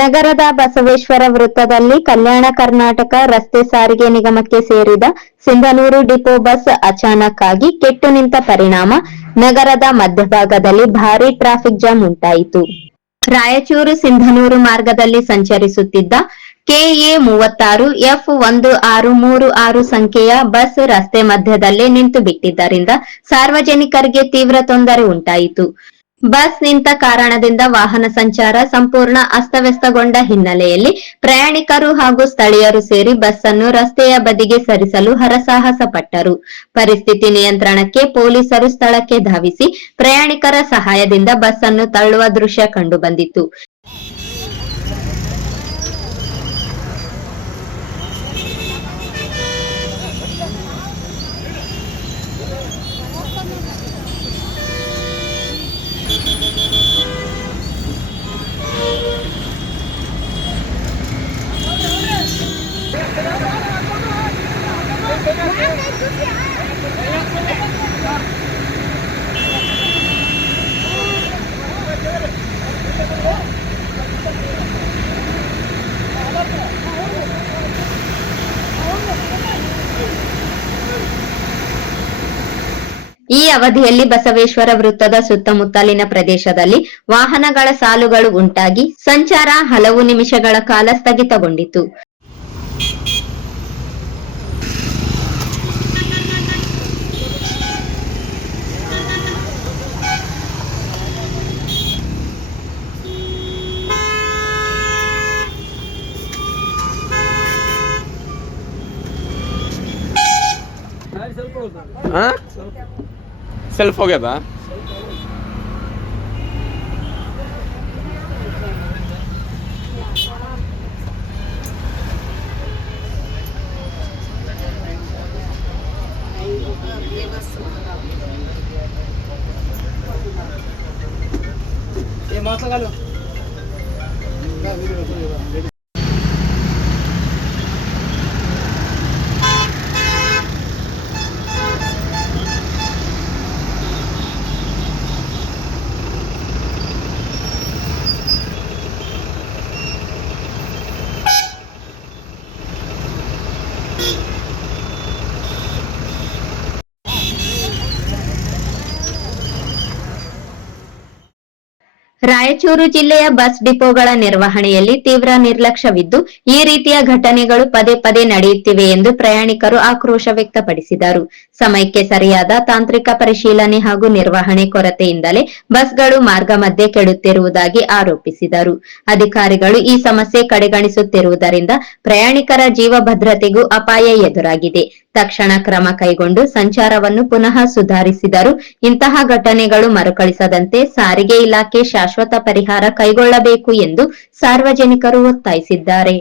ನಗರದ ಬಸವೇಶ್ವರ ವೃತ್ತದಲ್ಲಿ ಕಲ್ಯಾಣ ಕರ್ನಾಟಕ ರಸ್ತೆ ಸಾರಿಗೆ ನಿಗಮಕ್ಕೆ ಸೇರಿದ ಸಿಂಧನೂರು ಡಿಪೋ ಬಸ್ ಅಚಾನಕ್ ಆಗಿ ಕೆಟ್ಟು ನಿಂತ ಪರಿಣಾಮ ನಗರದ ಮಧ್ಯಭಾಗದಲ್ಲಿ ಭಾರೀ ಟ್ರಾಫಿಕ್ ಜಾಮ್ ಉಂಟಾಯಿತು. ರಾಯಚೂರು ಸಿಂಧನೂರು ಮಾರ್ಗದಲ್ಲಿ ಸಂಚರಿಸುತ್ತಿದ್ದ ಕೆಎ 36 F1636 ಸಂಖ್ಯೆಯ ಬಸ್ ರಸ್ತೆ ಮಧ್ಯದಲ್ಲೇ ನಿಂತು ಬಿಟ್ಟಿದ್ದರಿಂದ ಸಾರ್ವಜನಿಕರಿಗೆ ತೀವ್ರ ತೊಂದರೆ ಉಂಟಾಯಿತು. ಬಸ್ ನಿಂತ ಕಾರಣದಿಂದ ವಾಹನ ಸಂಚಾರ ಸಂಪೂರ್ಣ ಅಸ್ತವ್ಯಸ್ತಗೊಂಡ ಹಿನ್ನೆಲೆಯಲ್ಲಿ ಪ್ರಯಾಣಿಕರು ಹಾಗೂ ಸ್ಥಳೀಯರು ಸೇರಿ ಬಸ್ ಅನ್ನು ರಸ್ತೆಯ ಬದಿಗೆ ಸರಿಸಲು ಹರಸಾಹಸ ಪಟ್ಟರು. ಪರಿಸ್ಥಿತಿ ನಿಯಂತ್ರಣಕ್ಕೆ ಪೊಲೀಸರು ಸ್ಥಳಕ್ಕೆ ಧಾವಿಸಿ ಪ್ರಯಾಣಿಕರ ಸಹಾಯದಿಂದ ಬಸ್ ಅನ್ನು ತಳ್ಳುವ ದೃಶ್ಯ ಕಂಡುಬಂದಿತು. ಈ ಅವಧಿಯಲ್ಲಿ ಬಸವೇಶ್ವರ ವೃತ್ತದ ಸುತ್ತಮುತ್ತಲಿನ ಪ್ರದೇಶದಲ್ಲಿ ವಾಹನಗಳ ಸಾಲುಗಳು ಉಂಟಾಗಿ ಸಂಚಾರ ಹಲವು ನಿಮಿಷಗಳ ಕಾಲ ಸ್ಥಗಿತಗೊಂಡಿತು. सेल्फ हो गया था. ये मास्क लगा लो. ರಾಯಚೂರು ಜಿಲ್ಲೆಯ ಬಸ್ ಡಿಪೋಗಳ ನಿರ್ವಹಣೆಯಲ್ಲಿ ತೀವ್ರ ನಿರ್ಲಕ್ಷ್ಯವಿದ್ದು ಈ ರೀತಿಯ ಘಟನೆಗಳು ಪದೇ ಪದೇ ನಡೆಯುತ್ತಿವೆ ಎಂದು ಪ್ರಯಾಣಿಕರು ಆಕ್ರೋಶ ವ್ಯಕ್ತಪಡಿಸಿದರು. ಸಮಯಕ್ಕೆ ಸರಿಯಾದ ತಾಂತ್ರಿಕ ಪರಿಶೀಲನೆ ಹಾಗೂ ನಿರ್ವಹಣೆ ಕೊರತೆಯಿಂದಲೇ ಬಸ್ಗಳು ಮಾರ್ಗ ಮಧ್ಯೆ ಕೆಡುತ್ತಿರುವುದಾಗಿ ಆರೋಪಿಸಿದರು. ಅಧಿಕಾರಿಗಳು ಈ ಸಮಸ್ಯೆ ಕಡೆಗಣಿಸುತ್ತಿರುವುದರಿಂದ ಪ್ರಯಾಣಿಕರ ಜೀವ ಭದ್ರತೆಗೂ ಅಪಾಯ ಎದುರಾಗಿದೆ. ತಕ್ಷಣ ಕ್ರಮ ಕೈಗೊಂಡು ಸಂಚಾರವನ್ನು ಪುನಃ ಸುಧಾರಿಸಿದರು ಇಂತಹ ಘಟನೆಗಳು ಮರುಕಳಿಸದಂತೆ ಸಾರಿಗೆ ಇಲಾಖೆ ಶಾಶ್ವತ ಪರಿಹಾರ ಕೈಗೊಳ್ಳಬೇಕು ಎಂದು ಸಾರ್ವಜನಿಕರು ಒತ್ತಾಯಿಸಿದ್ದಾರೆ.